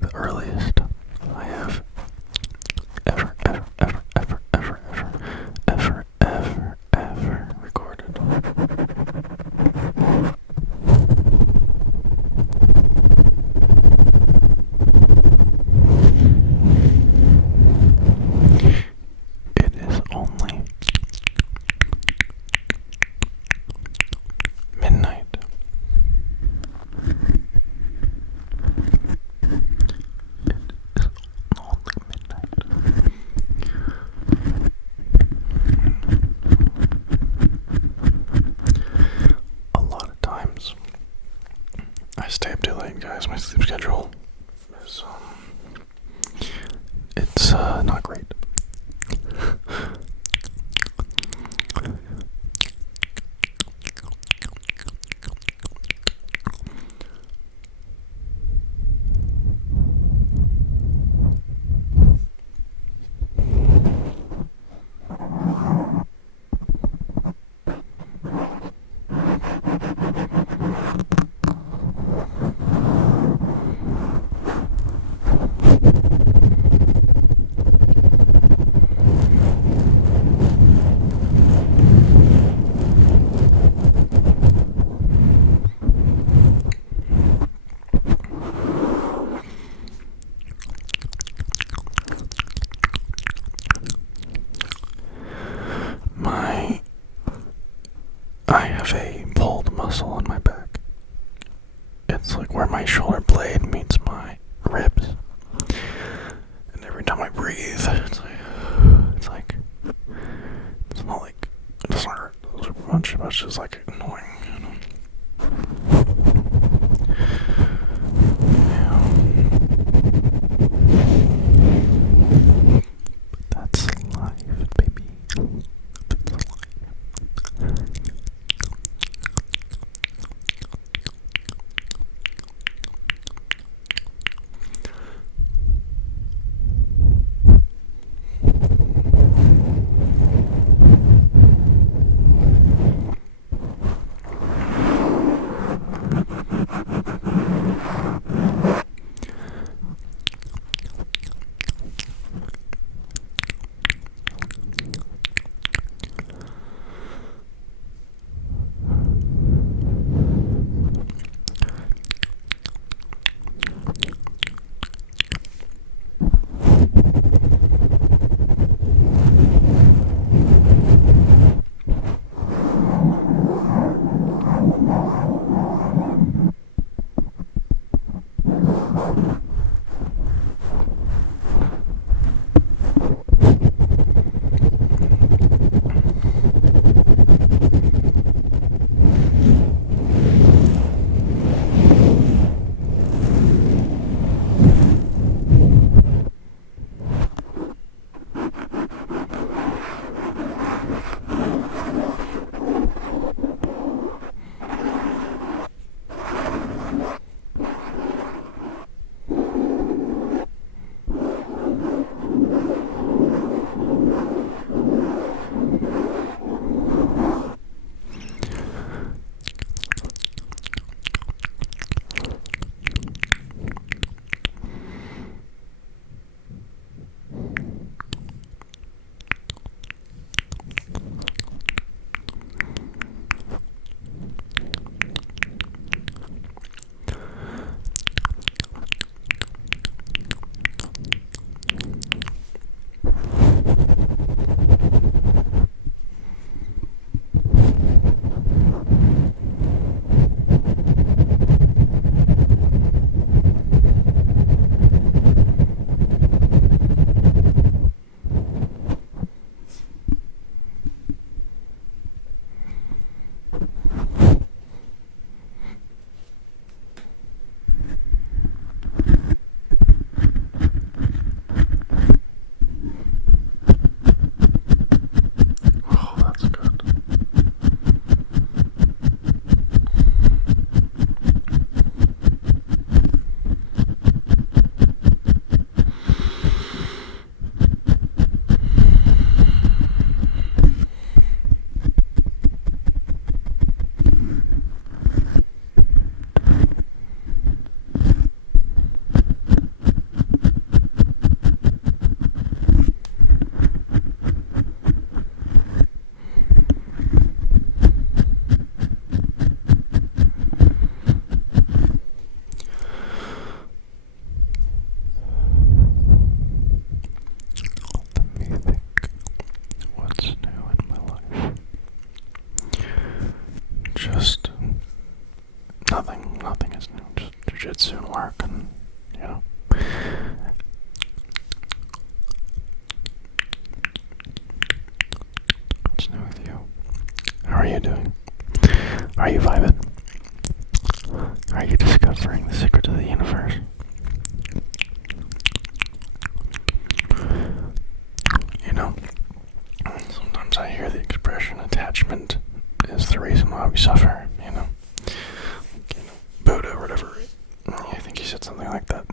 the earliest I have ever recorded. It is only midnight. A lot of times I stay up too late, guys. My sleep schedule is it's not great. I have a pulled muscle on my back. It's like where my shoulder blade meets my ribs. And every time I breathe, it's not like, it doesn't hurt much, but it's just like annoying, you know? Yeah. But that's life, baby. That's life. just nothing is new. Just jiu-jitsu and work, and what's new with you? How are you doing? Are you vibing? Are you discovering the secret of the universe? Sometimes I hear the expression attachment is the reason why we suffer, Buddha or whatever. I think he said something like that.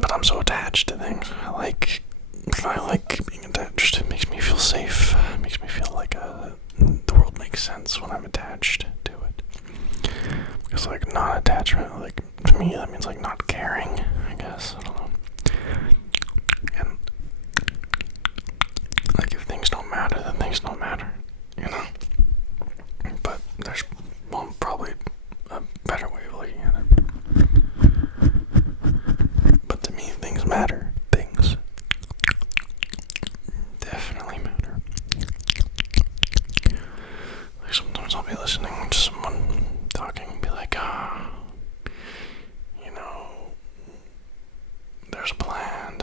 But I'm so attached to things. I like being attached. It makes me feel safe. It makes me feel like the world makes sense when I'm attached to it. Because non-attachment, to me, that means not caring, I guess. I don't know. And if things don't matter, then things don't matter, But there's probably a better way of looking at it. But to me, things matter. Things definitely matter. Sometimes I'll be listening to someone talking and be like, there's a plan,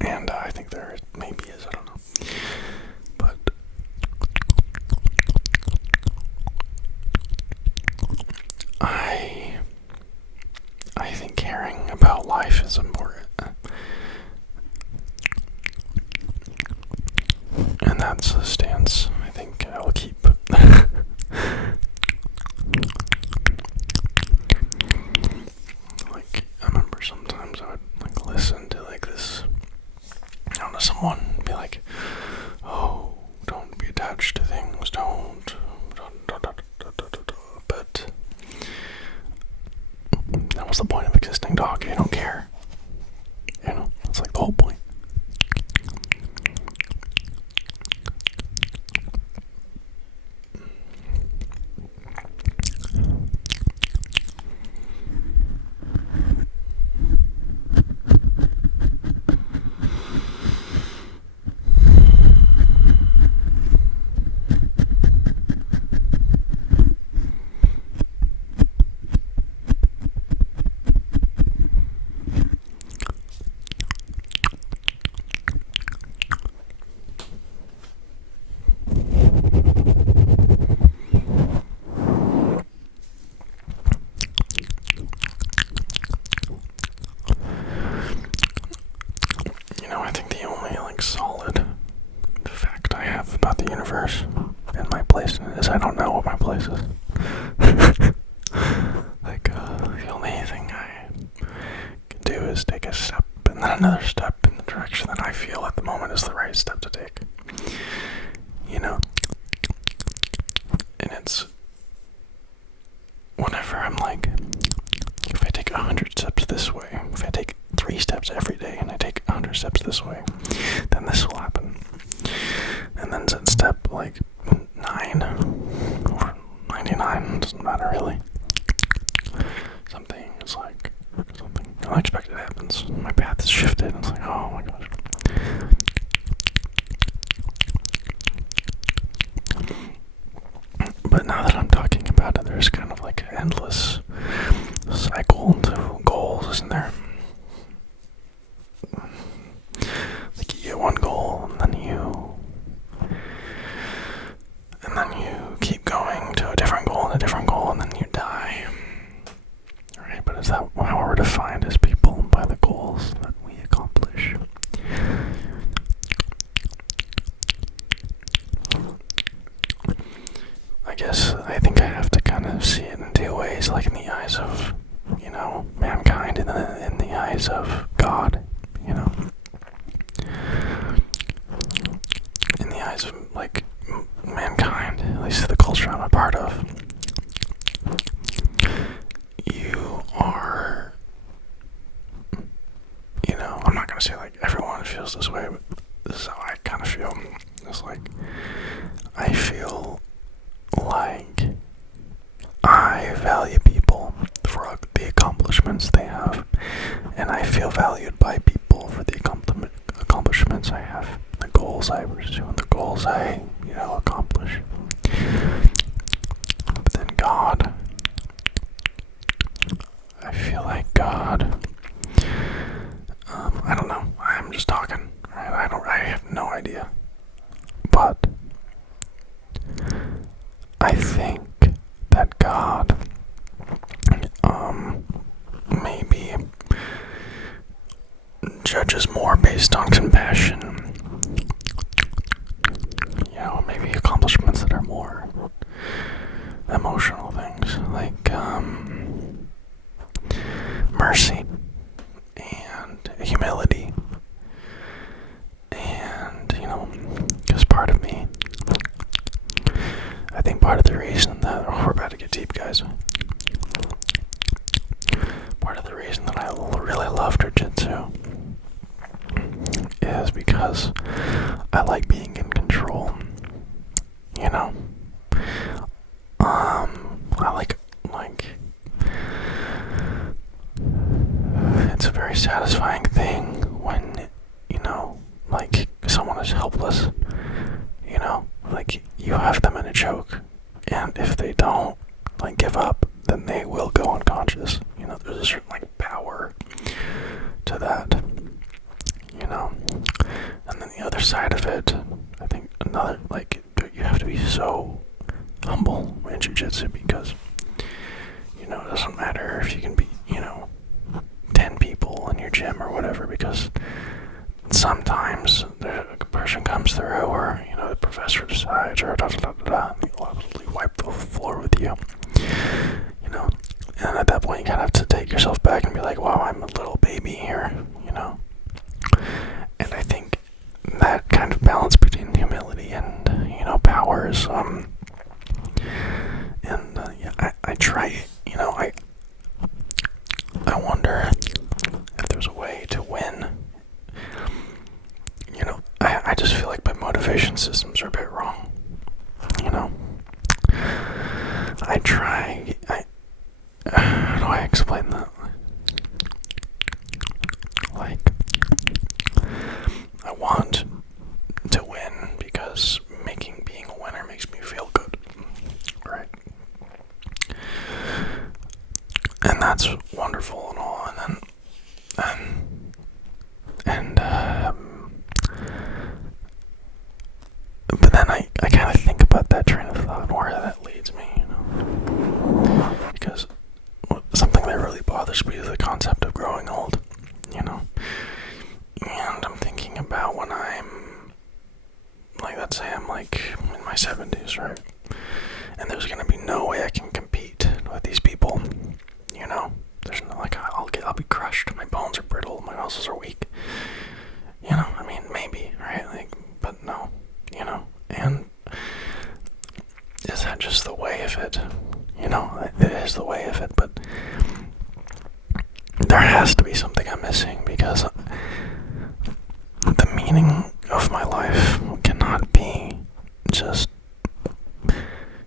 and I think there maybe is, I don't know. But I think caring about life is important. And that's a stance I think I will keep. I remember sometimes I would listen to this, someone be like, oh, don't be attached to things, don't. But that was the point of existing, dog. You don't care. That's the whole point. I think the only solid fact I have about the universe and my place in it is I don't know what my place is. The only thing I can do is take a step and then another step in the direction that I feel at the moment is the right step to take. And it's whenever I'm if I take 100 steps this way, if I take 3 steps every day and I take 100 steps this way, then this will happen. And then at step 9 or 99, doesn't matter really, something unexpected happens. My path is shifted. It's oh my gosh. But now that I'm talking about it, there's kind of an endless cycle to goals, isn't there? You get one goal, and then you keep going to a different goal and a different goal, and then you die. Alright, but is that how we're defined as people? By the goals that we accomplish? I think I have to kind of see it in 2 ways, in the eyes of, mankind, and then in the eyes of God, In the eyes of, mankind, at least the culture I'm a part of, you are, I'm not gonna say everyone feels this way, but this is how I kind of feel. It's I feel like I value people for the accomplishments they have, and I feel valued by people for the accomplishments achievements I have, the goals I pursue, and the goals I, accomplish. But then God, I feel like God, I don't know, I'm just talking, right? I have no idea. But I think that God, maybe judges more based on compassion. Maybe accomplishments that are more emotional things, like mercy and humility. And, because part of me, I think part of the reason that, we're about to get deep, guys. Part of the reason that I really love jiu-jitsu is because I like being in control. I like it's a very satisfying thing when, someone is helpless, you have them in a choke, and if they don't, give up, then they will go unconscious. There's a certain, power to that, and then the other side of it, I think another, you have to be so humble in jiu-jitsu because, it doesn't matter if you can beat, 10 people in your gym or whatever, because sometimes a person comes through or, the professor decides or they'll absolutely wipe the floor with you, and at that point you kind of have to take yourself back and be like, wow, I'm a little baby here, and I think that kind of balance between humility and, power is, I try, I wonder if there's a way to win. I just feel like my motivation systems are a bit wrong. How do I explain that? I want to win because being a winner makes me feel good, right? And that's wonderful and all, but then I kind of think about that train of thought and where that leads me, because something that really bothers me is the concept of growing old, and I'm thinking about when I'm, let's say I'm in my 70s, right, and there's gonna be no way I can compete with these people, there's no, I'll be crushed, my bones are brittle, my muscles are weak, maybe, right, but no, and is that just the way of it? It is the way of it, but there has to be something I'm missing, because the meaning of my life cannot be just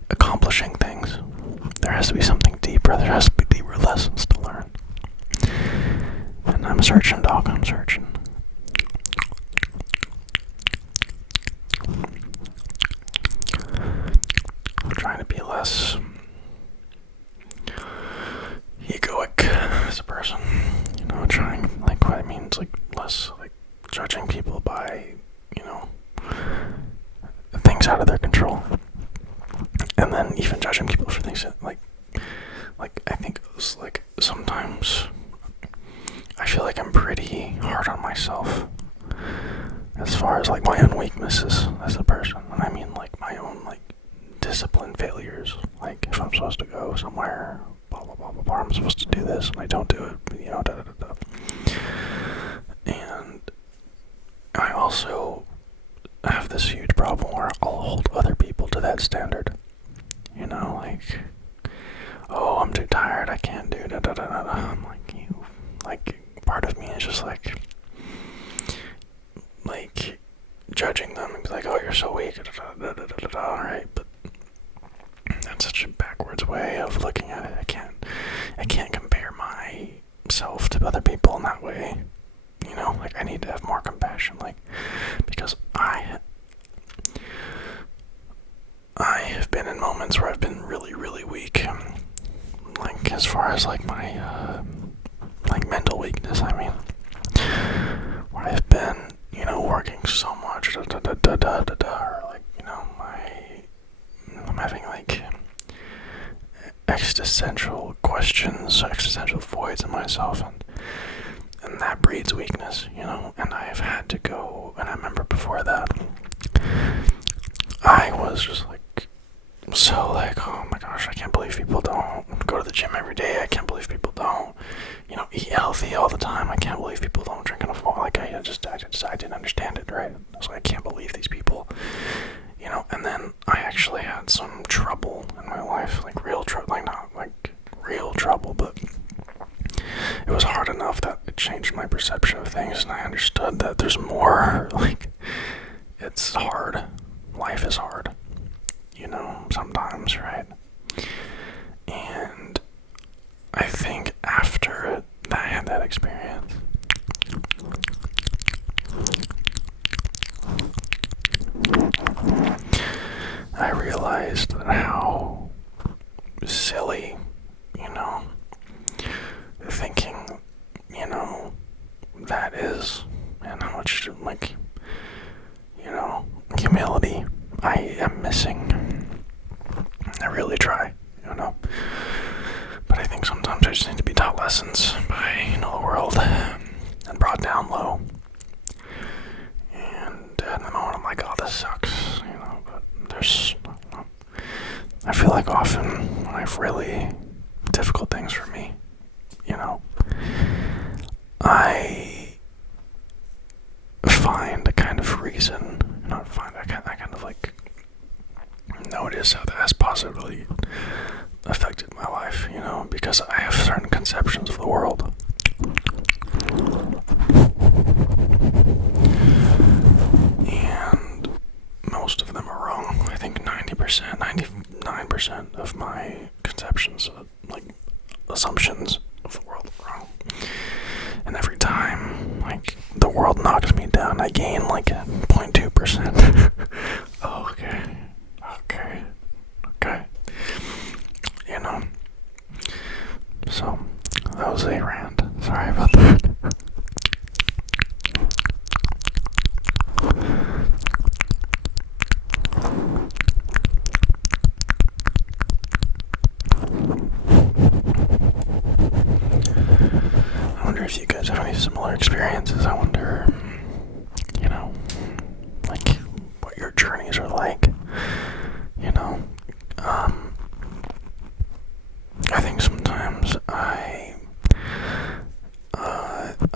accomplishing things. There has to be something deeper. There has to be deeper lessons to learn. And I'm searching, dog. I'm searching. I'm trying to be less egoic as a person. Trying, what I mean is, less, judging people by, things out of their control. And then even judging people for things that, I think it was, sometimes I feel like I'm pretty hard on myself as far as, my own weaknesses as a person. And I mean, my own, discipline failures. If I'm supposed to go somewhere, blah, blah, blah, blah, blah, I'm supposed to do this, and I don't do it, da, da, da, da. And I also have this huge problem where I'll hold other people to that standard. Oh, I'm too tired, I can't do da da da da da. I'm part of me is just judging them and be like, oh, you're so weak, da da da da da da. Alright, but that's such a backwards way of looking at it. I can't compare myself to other people in that way. I need to have more compassion. compassion, like, because I have been in moments where I've been really, really weak, like, as far as, like, my, like, mental weakness, I mean, where I've been, you know, working so much, or, like, you know, I'm having, like, existential questions, existential voids in myself, and that breeds weakness, you know, and I've had to go, and I remember before that, I was just, like, so, like, oh my gosh, I can't believe people don't go to the gym every day, I can't believe people don't, you know, eat healthy all the time, I can't believe people don't drink enough water, like, I didn't understand it, right? I was like, I can't believe these people, you know, and then I actually had some trouble in my life, like, real trouble, like, not, like, real trouble, but it was hard enough that it changed my perception of things, and I understood that there's more, like, it's hard, life is hard, you know, sometimes, right? And I think after I had that experience, I realized how silly, you know, thinking, you know, that is, and how much, like, you know, humility I am missing. I really try, you know, but I think sometimes I just need to be taught lessons by, you know, the world, and brought down low, and in the moment I'm like, oh, this sucks, you know, but I feel like often when I have really difficult things for me, you know, I find a kind of reason, not find, I kind of like notice how that has positively affected my life, you know, because I have certain conceptions of the world. And most of them are wrong. I think 99% of my conceptions, like, assumptions of the world are wrong. And every time, like, the world knocks me down, I gain, like, 0.2%. Okay. You know. So, that was a rant. Sorry about that. I wonder if you guys have any similar experiences. I wonder, you know, like, what your journeys are like, you know. I think sometimes I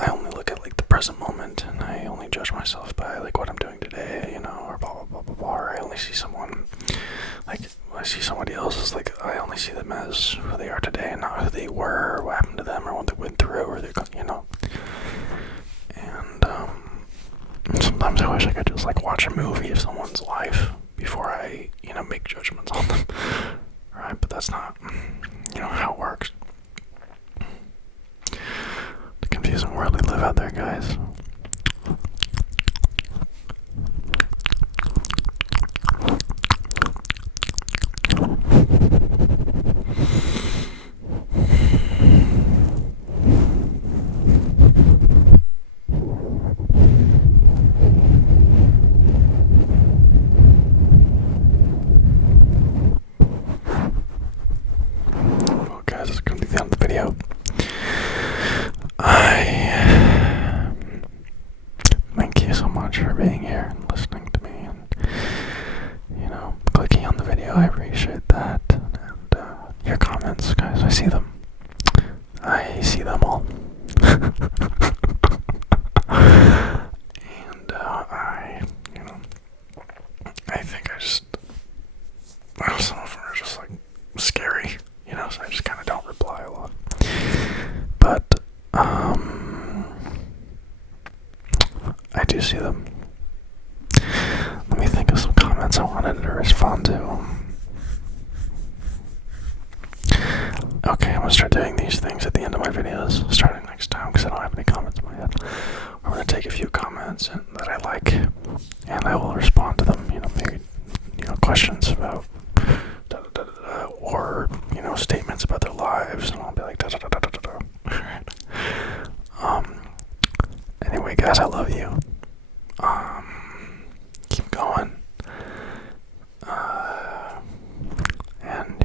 only look at, like, the present moment, and I only judge myself by, like, what I'm doing today, you know, or blah blah blah blah blah, or I only see someone, like, when I see somebody else, it's like I only see them as who they are today and not who they were, or what happened to them, or what they went through, or they, you know. And sometimes I wish I could just, like, watch a movie of someone's life before I, you know, make judgments on them. Right? But that's not, you know, how it works. The confusing world we live out there, guys. Well, guys, it's going to be the end of the video. Thank you so much for being here and listening to me, and, you know, clicking on the video. I appreciate that. And your comments, guys, I see them. I see them all. And you know, I think some of them are just, like, scary, you know, so I just kind of don't reply a lot. But, I do see them. Let me think of some comments I wanted to respond to. Okay, I'm gonna start doing these things at the end of my videos, starting next time, because I don't have any comments in my head. I'm gonna take a few comments comments that I like, and I will respond to them. Maybe questions about or statements about their lives, and I'll be like da da da da da da. Alright. Anyway, guys, I love you. Keep going. And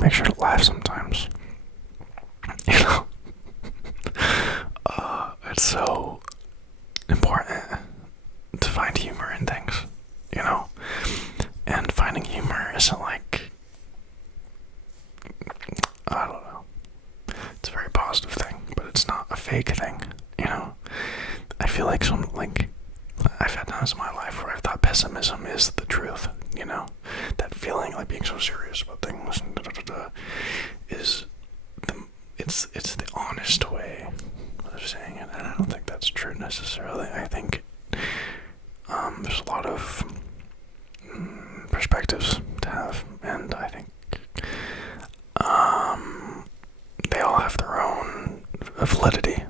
make sure to laugh sometimes. It's so important to find humor in things, and finding humor isn't like, I don't know, it's a very positive thing, but it's not a fake thing, I feel like I've had times in my life where I've thought pessimism is the truth, that feeling like being so serious about things is it's the honest way of saying it, and I don't think that's true necessarily. I think there's a lot of perspectives to have, and I think they all have their own validity.